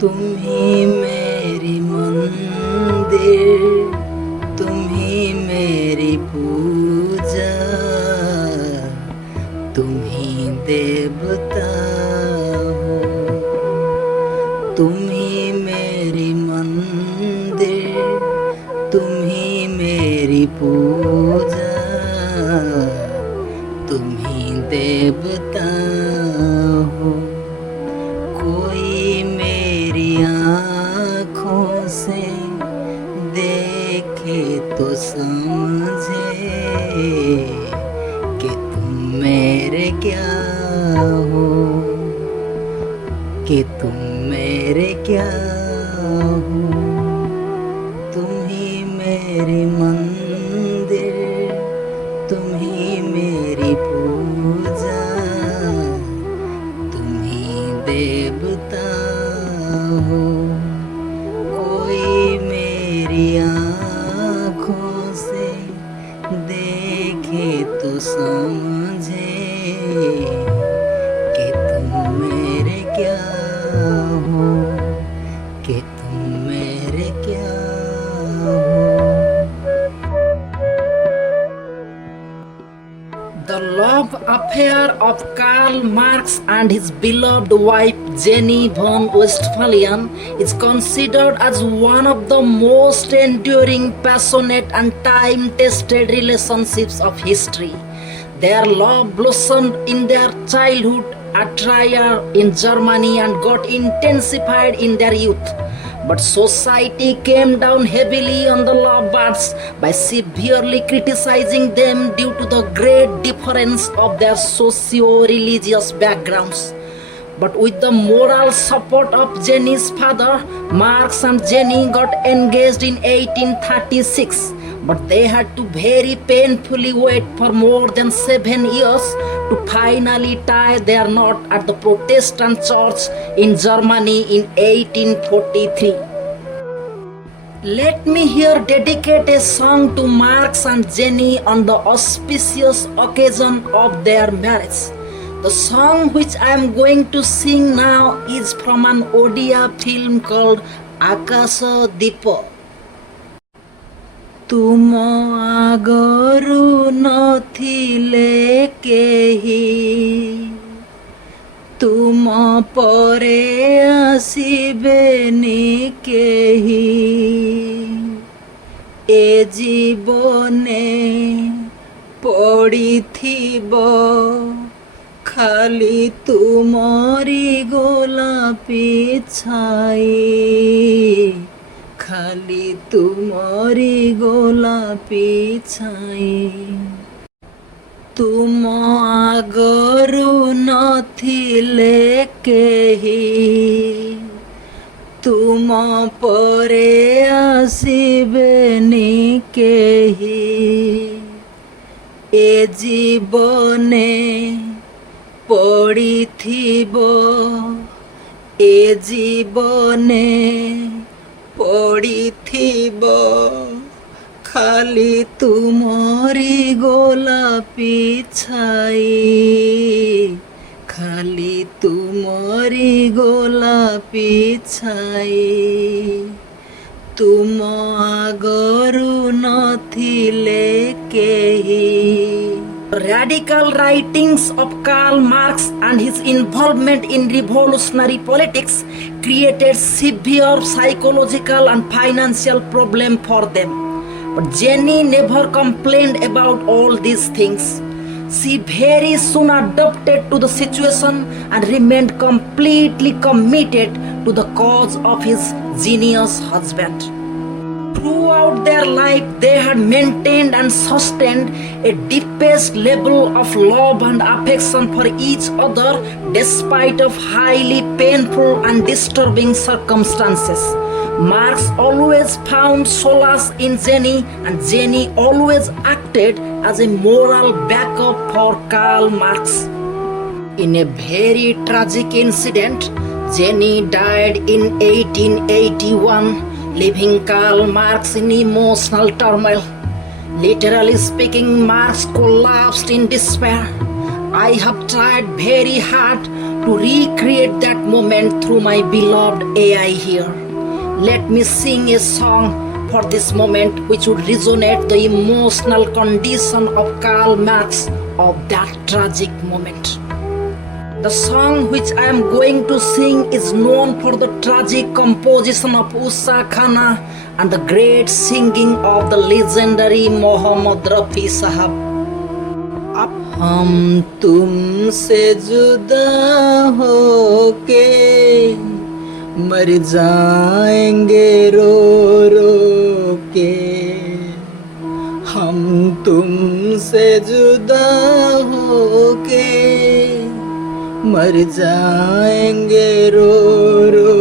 तुम ही मेरी मंदिर, तुम ही मेरी पूजा, तुम ही देवता हो। तुम ही मेरी मंदिर, तुम ही मेरी पूजा, तुम ही देवता हो। कोई मेरी आँखों से देखे तो समझे कि तुम मेरे क्या हो, कि तुम मेरे क्या हो। तुम ही मेरी मंदिर, तुम ही मेरी पूजा, तुम ही देवता हो। कोई मेरी आँखों से देखे तो समझे कि तुम मेरे क्या हो, कि तुम मेरे क्या हो। The love affair of Karl Marx and his beloved wife Jenny von Westphalian is considered as one of the most enduring, passionate and time-tested relationships of history. Their love blossomed in their childhood at Trier in Germany and got intensified in their youth. But society came down heavily on the lovebirds by severely criticizing them due to the great difference of their socio-religious backgrounds. But with the moral support of Jenny's father, Marx and Jenny got engaged in 1836. But they had to very painfully wait for more than 7 years to finally tie their knot at the Protestant church in Germany in 1843. Let me here dedicate a song to Marx and Jenny on the auspicious occasion of their marriage. The song which I am going to sing now is from an Odia film called Akasha Deepa. तुम आगरू नथिले केही, तुम परे आसिबेनी केही। ए जीवने पड़िथिबो खाली तुमरी गोलापी छाई, खाली तुमरी गोलापी छाई। तुम आगरू नथिले केही, तुम परे आसिबेनी केही। ए जीवने पड़िथिबो, ए जीवने पड़िथिबो खाली तुमरी गोलापी छाई, खाली तुमरी गोलापी छाई। तुम आगरू नथिले केही। Radical writings of Karl Marx and his involvement in revolutionary politics created severe psychological and financial problem for them. But Jenny never complained about all these things. She very soon adapted to the situation and remained completely committed to the cause of his genius husband. Throughout their life, they had maintained and sustained a deepest level of love and affection for each other despite of highly painful and disturbing circumstances. Marx always found solace in Jenny, and Jenny always acted as a moral backup for Karl Marx. In a very tragic incident, Jenny died in 1881, leaving Karl Marx in emotional turmoil. Literally speaking, Marx collapsed in despair. I have tried very hard, to recreate that moment through my beloved AI here. Let me sing a song for this moment which would resonate the emotional condition of Karl Marx of that tragic moment. The song which I am going to sing is known for the tragic composition of Usha Khanna and the great singing of the legendary Mohammad Rafi Sahab. अब हम तुमसे जुदा होके मर जाएंगे रो रो के, हम तुमसे जुदा होके मर जाएंगे रो रो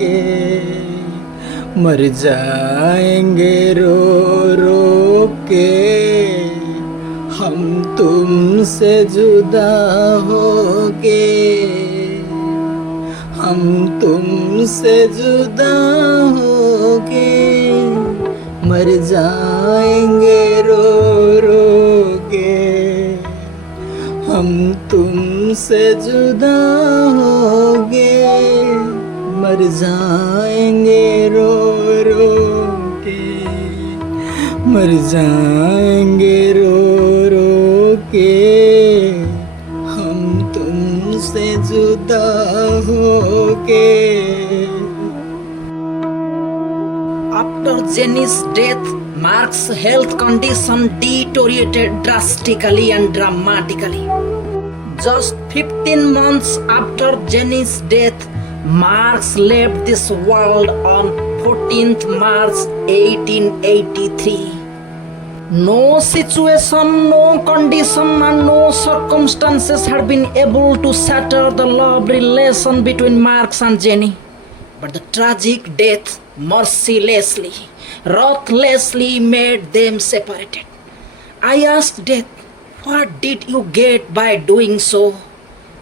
के, मर जाएंगे रो रो के, हम तुमसे जुदा होके, हम तुमसे जुदा होके मर जाएंगे रो रो के, हम तुमसे जुदा होके मर जाएंगे रो रो के, मर जाएंगे रो रो के, हम तुमसे जुदा होके. After Jenny's death, Mark's health condition deteriorated drastically and dramatically. Just 15 months after Jenny's death, Marx left this world on 14th March 1883. No situation, no condition, and no circumstances had been able to shatter the love relation between Marx and Jenny. But the tragic death mercilessly, ruthlessly made them separated. I asked Death, what did you get by doing so?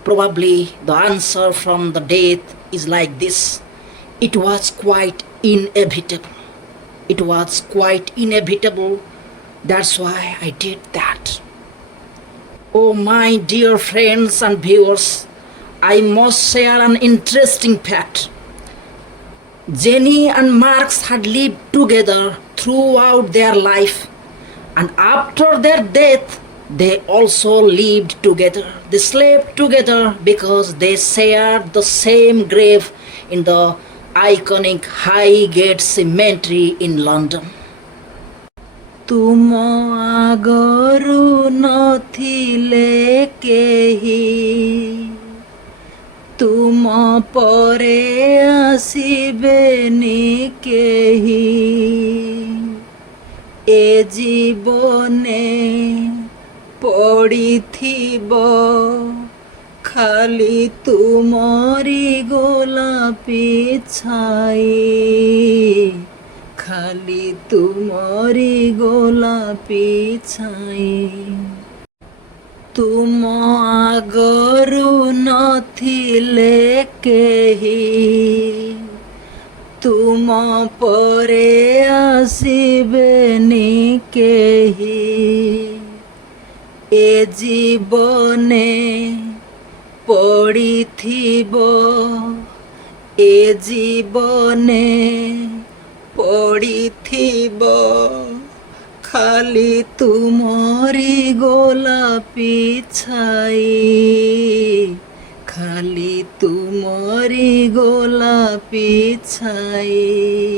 Probably the answer from the death is like this: it was quite inevitable. It was quite inevitable. That's why I did that. Oh, my dear friends and viewers, I must share an interesting fact. Jenny and Marx had lived together throughout their life, and after their death, they also lived together. They slept together because they shared the same grave in the iconic Highgate Cemetery in London. तुम आगरू नथिले केही, तुम परे आसिबेनी केही, ए जीवने पड़िथिब खाली तुमरी गोलापी छाई, खाली तुमरी गोलापी छाई. तुम आगरू नथिले केही, तुम परे आसिबेनी केही, ए जीवने पड़िथिब, ए जीवने पड़िथिब खाली तुमरी गोलापी छाई, खाली तुमरी गोलापी छाई.